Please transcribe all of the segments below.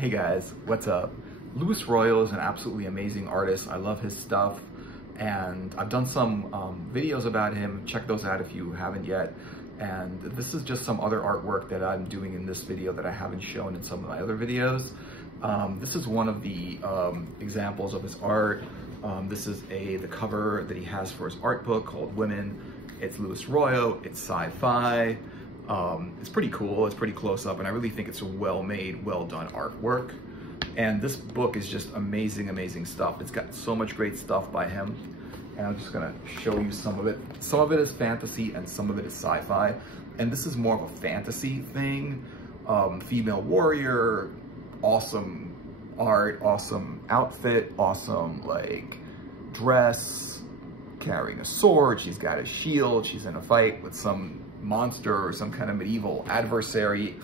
Hey guys, what's up? Royo is an absolutely amazing artist. I love his stuff, and I've done some videos about him. Check those out if you haven't yet. And this is just some other artwork that I'm doing in this video that I haven't shown in some of my other videos. This is one of the examples of his art. This is the cover that he has for his art book called Women. It's Royo, it's sci-fi. It's pretty cool, it's pretty close up, and I really think it's a well-made, well-done artwork. And this book is just amazing, amazing stuff. It's got so much great stuff by him, and I'm just gonna show you some of it. Some of it is fantasy and some of it is sci-fi, and this is more of a fantasy thing. Female warrior, awesome art, awesome outfit, awesome like dress, carrying a sword, she's got a shield, she's in a fight with some monster or some kind of medieval adversary.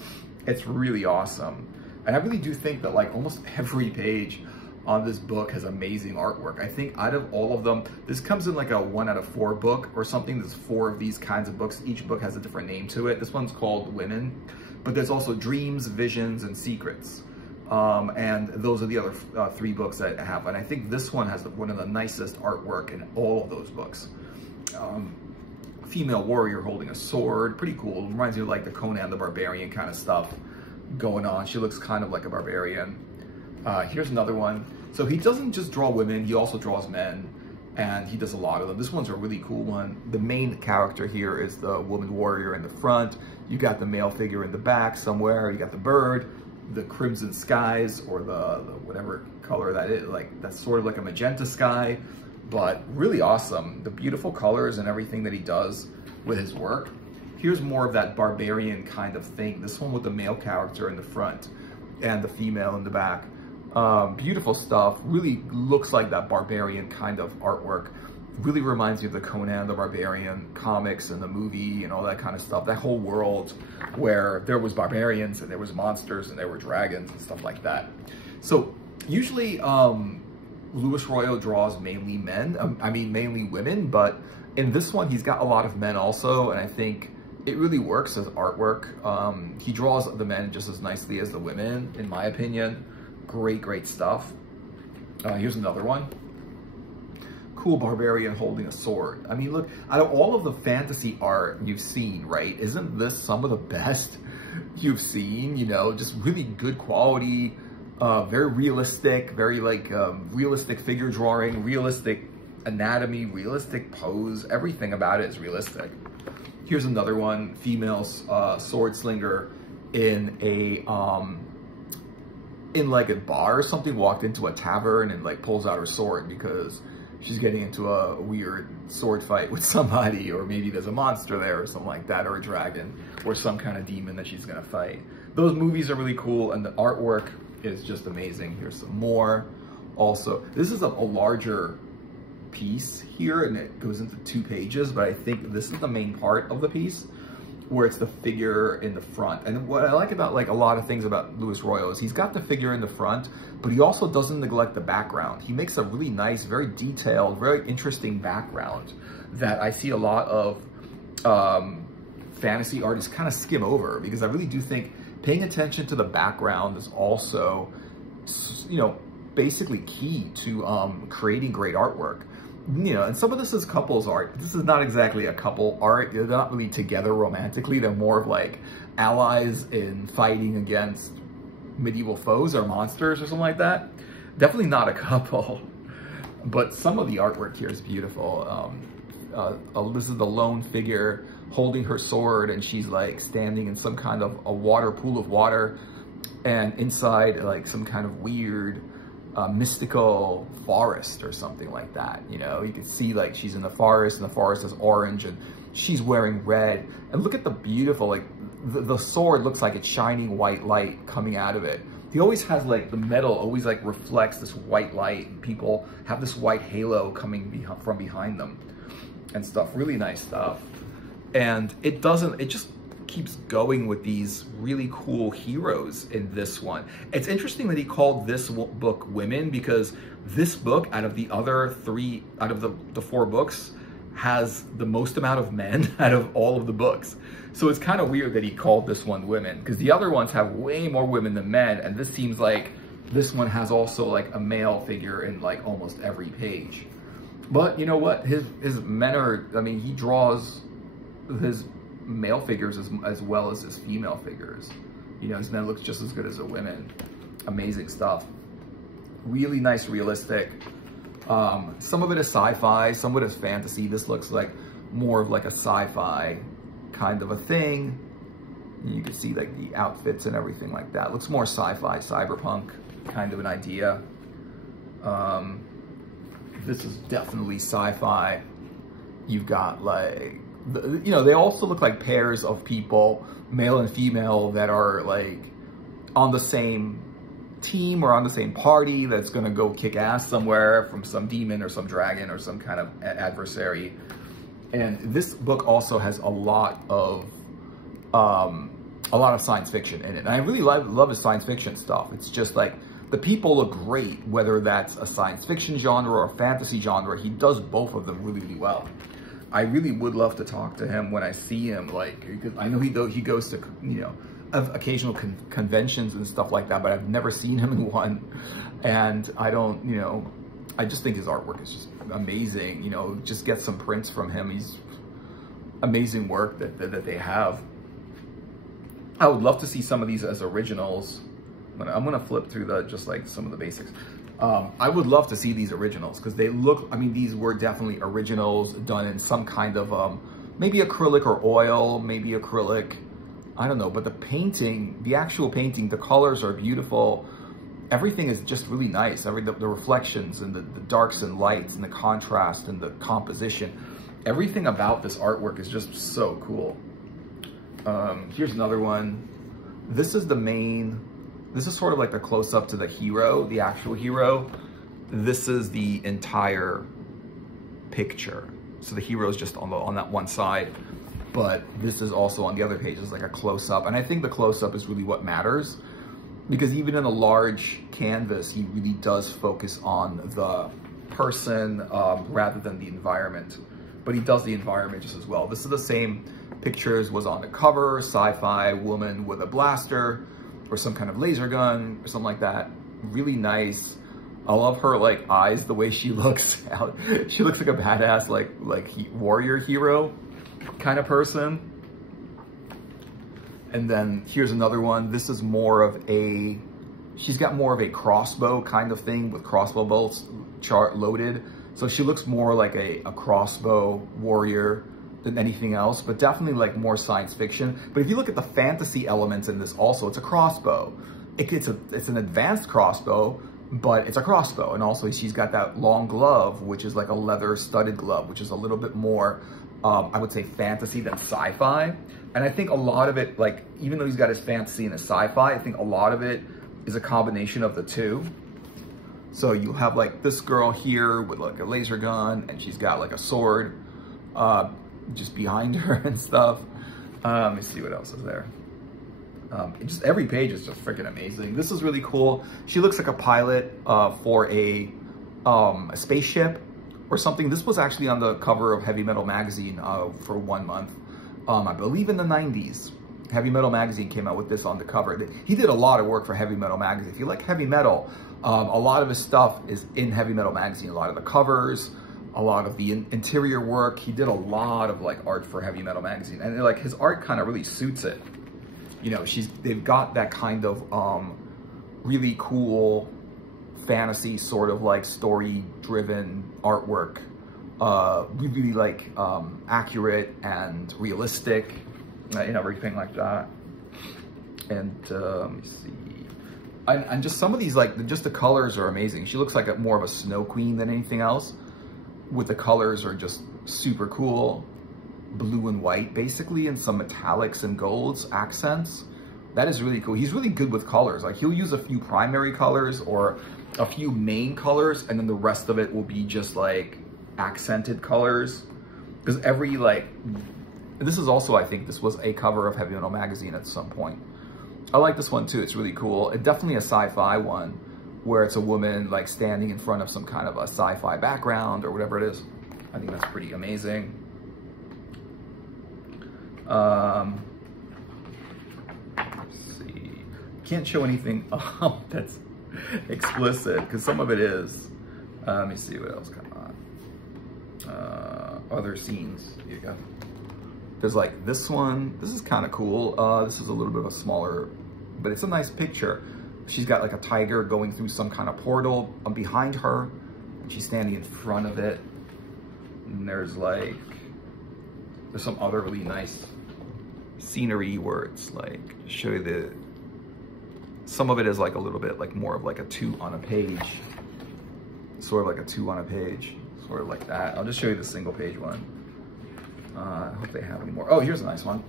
It's really awesome. And I really do think that like almost every page on this book has amazing artwork. I think out of all of them, this comes in like a 1 out of 4 book or something. There's 4 of these kinds of books. Each book has a different name to it. This one's called Women, but there's also Dreams, Visions, and Secrets. And those are the other 3 books that I have. And I think this one has one of the nicest artwork in all of those books. Female warrior holding a sword, pretty cool. It reminds me of like the Conan the Barbarian kind of stuff going on. She looks kind of like a barbarian. Here's another one. So he doesn't just draw women, he also draws men, and he does a lot of them. This one's a really cool one. The main character here is the woman warrior in the front. You got the male figure in the back somewhere. You got the bird, the crimson skies, or the whatever color that is. Like that's sort of like a magenta sky. But really awesome, the beautiful colors and everything that he does with his work. Here's more of that barbarian kind of thing. This one with the male character in the front and the female in the back. Beautiful stuff, really looks like that barbarian kind of artwork. Really reminds me of the Conan the Barbarian comics and the movie and all that kind of stuff. That whole world where there was barbarians and there was monsters and there were dragons and stuff like that. So usually, Royo draws mainly men, mainly women, but in this one, he's got a lot of men also, and I think it really works as artwork. He draws the men just as nicely as the women, in my opinion. Great, great stuff. Here's another one. Cool barbarian holding a sword. I mean, look, out of all of the fantasy art you've seen, right, isn't this some of the best you've seen? You know, just really good quality, very realistic, very like realistic figure drawing, realistic anatomy, realistic pose. Everything about it is realistic. Here's another one, female sword slinger in a in like a bar or something, walked into a tavern and like pulls out her sword because she's getting into a weird sword fight with somebody, or maybe there's a monster there or something like that, or a dragon, or some kind of demon that she's gonna fight. Those movies are really cool, and the artwork is just amazing. Here's some more. Also, this is a larger piece here, and it goes into 2 pages, but I think this is the main part of the piece, where it's the figure in the front. And what I like about like a lot of things about Royo is he's got the figure in the front, but he also doesn't neglect the background. He makes a really nice, very detailed, very interesting background that I see a lot of fantasy artists kind of skim over, because I really do think paying attention to the background is also, you know, basically key to creating great artwork. You know, and some of this is couples art. This is not exactly a couple art. They're not really together romantically. They're more of like allies in fighting against medieval foes or monsters or something like that. Definitely not a couple, but some of the artwork here is beautiful. This is the lone figure holding her sword, and she's like standing in some kind of a pool of water, and inside like some kind of weird mystical forest or something like that. You know, you can see like she's in the forest, and the forest is orange, and she's wearing red. And look at the beautiful, like the sword looks like it's shining white light coming out of it. He always has like the metal always like reflects this white light, and people have this white halo coming from behind them and stuff. Really nice stuff. And it just keeps going with these really cool heroes in this one. It's interesting that he called this book Women, because this book, out of the other 3, out of the 4 books, has the most amount of men out of all of the books. So it's kind of weird that he called this one women, because the other ones have way more women than men, and this seems like this one has also like a male figure in like almost every page. But you know what? His men are, I mean, he draws his male figures as well as his female figures. You know, his men looks just as good as the women. Amazing stuff. Really nice, realistic. Some of it is sci-fi, some of it is fantasy. This looks like more of like a sci-fi kind of a thing. You can see like the outfits and everything like that. Looks more sci-fi, cyberpunk kind of an idea. This is definitely sci-fi. You've got like, you know, they also look like pairs of people, male and female, that are like on the same team or on the same party that's gonna go kick ass somewhere from some demon or some dragon or some kind of adversary. And this book also has a lot of science fiction in it. And I really love his science fiction stuff. It's just like, the people look great, whether that's a science fiction genre or a fantasy genre. He does both of them really, really well. I really would love to talk to him when I see him, like, because I know he goes to, you know, occasional conventions and stuff like that, but I've never seen him in one. And I don't, you know, I just think his artwork is just amazing. You know, just get some prints from him. He's amazing work that they have. I would love to see some of these as originals. I'm gonna flip through just like some of the basics. I would love to see these originals, because they look, I mean, these were definitely originals done in some kind of, maybe acrylic or oil, maybe acrylic, I don't know. But the painting, the actual painting, the colors are beautiful. Everything is just really nice. The reflections and the darks and lights and the contrast and the composition. Everything about this artwork is just so cool. Here's another one. This is this is sort of like the close-up to the hero, the actual hero. This is the entire picture. So the hero is just on that one side, but this is also on the other page. It's like a close-up. And I think the close-up is really what matters, because even in a large canvas, he really does focus on the person rather than the environment. But he does the environment just as well. This is the same pictures was on the cover, sci-fi woman with a blaster, or some kind of laser gun, or something like that. Really nice. I love her like eyes, the way she looks out. She looks like a badass, warrior hero kind of person. And then here's another one. This is more of a, she's got more of a crossbow kind of thing with crossbow bolts loaded. So she looks more like a crossbow warrior than anything else, but definitely like more science fiction. But if you look at the fantasy elements in this also, it's a crossbow. It's an advanced crossbow, but it's a crossbow. And also she's got that long glove, which is like a leather studded glove, which is a little bit more, I would say, fantasy than sci-fi. And I think a lot of it, like, even though he's got his fantasy and his sci-fi, I think a lot of it is a combination of the two. So you have like this girl here with like a laser gun, and she's got like a sword just behind her and stuff. Let me see what else is there. Just every page is just freaking amazing. This is really cool. She looks like a pilot for a spaceship or something. This was actually on the cover of Heavy Metal magazine for 1 month. I believe in the 90s. Heavy Metal magazine came out with this on the cover. He did a lot of work for Heavy Metal magazine. If you like heavy metal, a lot of his stuff is in Heavy Metal magazine. A lot of the covers, a lot of the interior work. He did a lot of like art for Heavy Metal magazine, and like his art kind of really suits it. You know, they've got that kind of really cool fantasy sort of like story-driven artwork. Really like accurate and realistic, and everything like that. And let me see. And just some of these, like, just the colors are amazing. She looks like more of a snow queen than anything else. With the colors are just super cool. Blue and white, basically, and some metallics and golds, accents. That is really cool. He's really good with colors. Like, he'll use a few primary colors or a few main colors, and then the rest of it will be just, like, accented colors. Because every, like, this is also, I think, this was a cover of Heavy Metal magazine at some point. I like this one too. It's really cool. It's definitely a sci-fi one where it's a woman like standing in front of some kind of a sci-fi background or whatever it is. I think that's pretty amazing. Let's see. Can't show anything that's explicit because some of it is. Let me see what else got on. Other scenes. Here you go. There's like this one. This is kind of cool. This is a little bit of a smaller, but it's a nice picture. She's got like a tiger going through some kind of portal behind her. And she's standing in front of it. And there's some other really nice scenery where it's like, show you some of it is like a little bit like more of like a 2 on a page. Sort of like a 2 on a page. Sort of like that. I'll just show you the single page one. I hope they have any more. Oh, here's a nice one.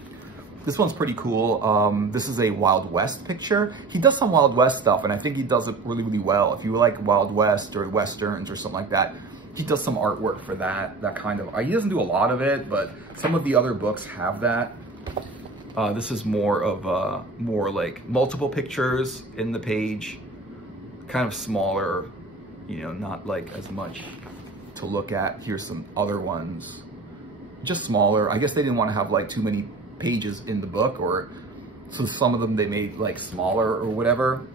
This one's pretty cool. This is a Wild West picture. He does some Wild West stuff, and I think he does it really, really well. If you like Wild West or Westerns or something like that, he does some artwork for that kind of. He doesn't do a lot of it, but some of the other books have that. This is more of more like multiple pictures in the page, kind of smaller, you know, not like as much to look at. Here's some other ones, just smaller. I guess they didn't want to have like too many pages in the book, or so some of them they made like smaller or whatever.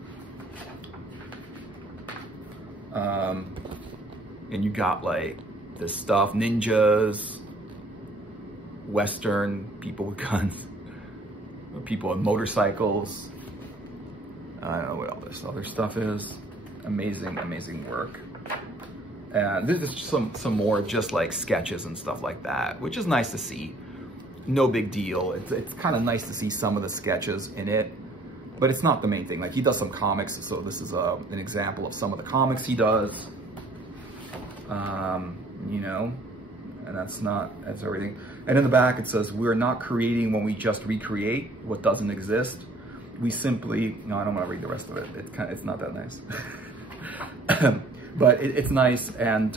And you got like this stuff, ninjas, Western, people with guns, people with motorcycles. I don't know what all this other stuff is. Amazing, amazing work. And this is some more just like sketches and stuff like that, which is nice to see. No big deal. It's kind of nice to see some of the sketches in it, but it's not the main thing. Like he does some comics, so this is an example of some of the comics he does. You know, and that's everything. And in the back it says, "We're not creating when we just recreate what doesn't exist. We simply," no, I don't want to read the rest of it. It's not that nice. But it's nice, and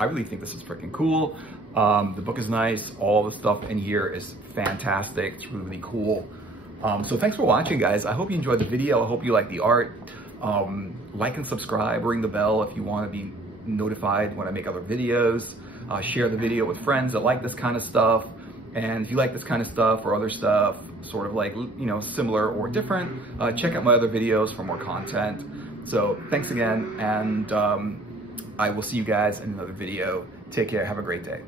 I really think this is freaking cool. The book is nice. All the stuff in here is fantastic. It's really, really cool. So thanks for watching, guys. I hope you enjoyed the video. I hope you like the art. Like and subscribe, ring the bell if you want to be notified when I make other videos. Share the video with friends that like this kind of stuff. And if you like this kind of stuff or other stuff, sort of like, you know, similar or different, check out my other videos for more content. So thanks again, and I will see you guys in another video. Take care. Have a great day.